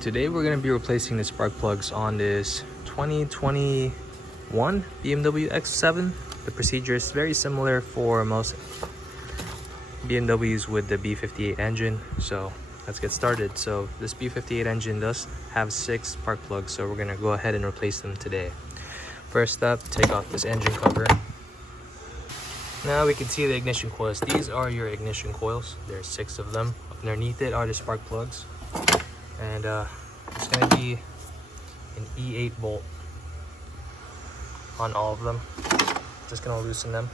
Today we're going to be replacing the spark plugs on this 2021 BMW X7. The procedure is very similar for most BMWs with the B58 engine, so let's get started. So this B58 engine does have 6 spark plugs, so we're going to go ahead and replace them today. First up, take off this engine cover. Now we can see the ignition coils. These are your ignition coils. There's 6 of them. Underneath it are the spark plugs, and it's going to be an E8 bolt on all of them. Just going to loosen them.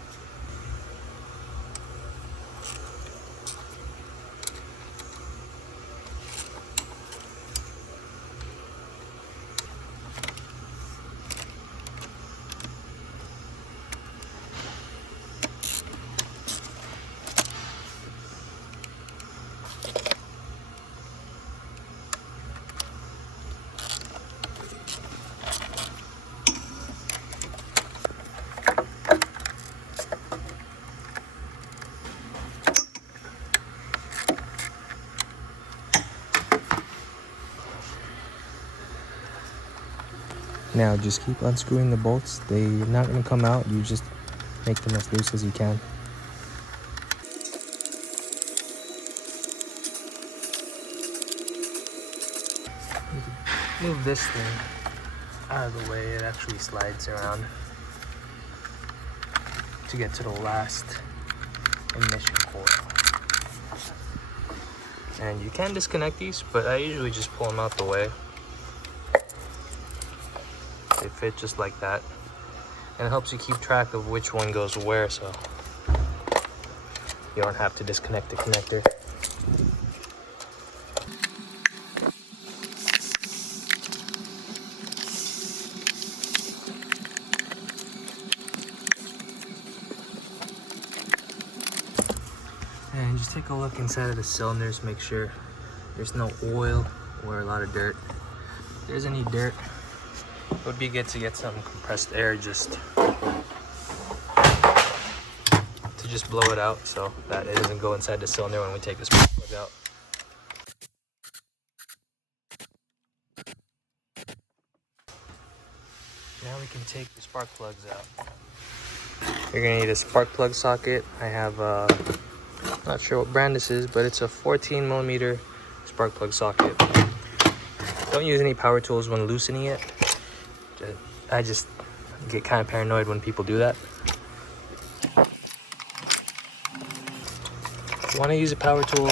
Now just keep unscrewing the bolts. They're not going to come out. You just make them as loose as you can. Move this thing out of the way. It actually slides around to get to the last ignition coil. And you can disconnect these, but I usually just pull them out the way. They fit just like that, and it helps you keep track of which one goes where, so you don't have to disconnect the connector. And just take a look inside of the cylinders, make sure there's no oil or a lot of dirt. If there's any dirt, it would be good to get some compressed air just to blow it out, so that it doesn't go inside the cylinder when we take this plug out. Now we can take the spark plugs out. You're gonna need a spark plug socket. I have not sure what brand this is, but it's a 14mm spark plug socket. Don't use any power tools when loosening it. I just get kind of paranoid when people do that. If you want to use a power tool,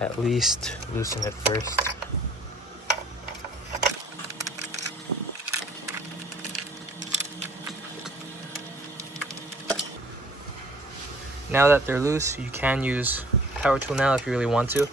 at least loosen it first. Now that they're loose, you can use a power tool now if you really want to.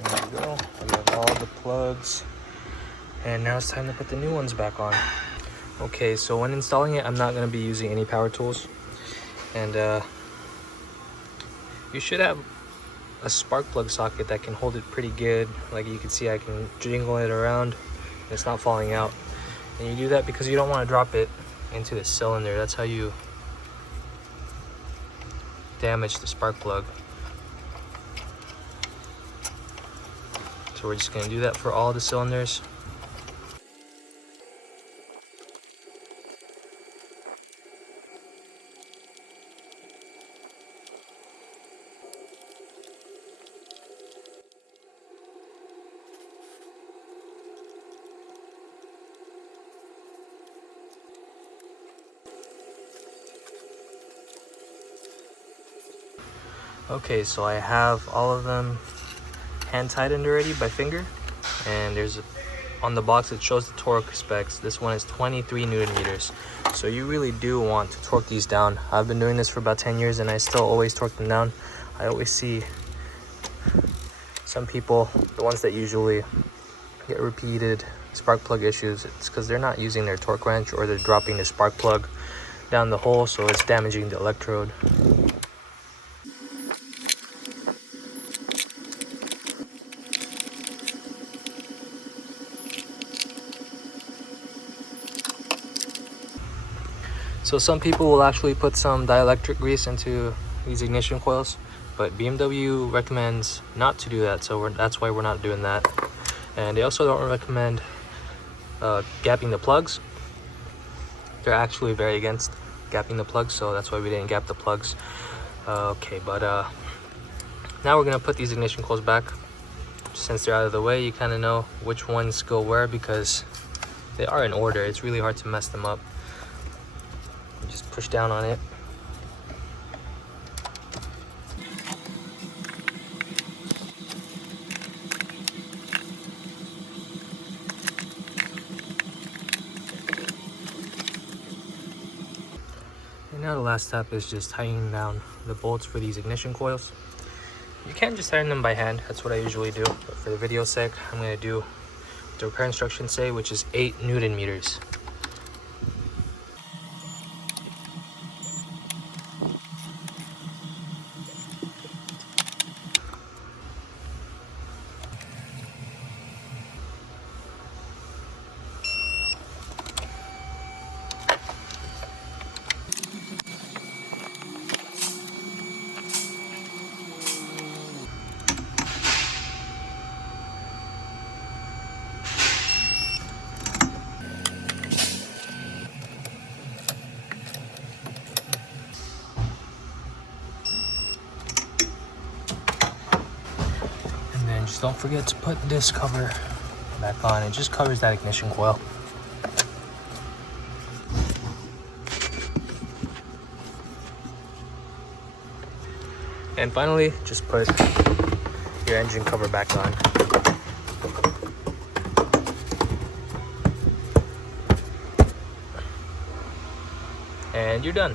There we go. We have all the plugs. And now it's time to put the new ones back on. Okay, so when installing it, I'm not going to be using any power tools. And you should have a spark plug socket that can hold it pretty good. Like you can see, I can jingle it around and it's not falling out. And you do that because you don't want to drop it into the cylinder. That's how you damage the spark plug. So we're just going to do that for all the cylinders. Okay, so I have all of them hand tightened already by finger, and there's on the box it shows the torque specs. This one is 23 Newton meters, so you really do want to torque these down. I've been doing this for about 10 years and I still always torque them down. I always see some people, the ones that usually get repeated spark plug issues, it's because they're not using their torque wrench or they're dropping the spark plug down the hole, so it's damaging the electrode. So some people will actually put some dielectric grease into these ignition coils, but BMW recommends not to do that, so that's why we're not doing that. And they also don't recommend gapping the plugs. They're actually very against gapping the plugs, so that's why we didn't gap the plugs. Okay, but now we're gonna put these ignition coils back. Since they're out of the way, you kind of know which ones go where because they are in order. It's really hard to mess them up. You just push down on it. And now the last step is just tightening down the bolts for these ignition coils. You can just tighten them by hand. That's what I usually do. But for the video's sake, I'm going to do what the repair instructions say, which is 8 Newton meters. And just don't forget to put this cover back on. It just covers that ignition coil. And finally, just put your engine cover back on. And you're done.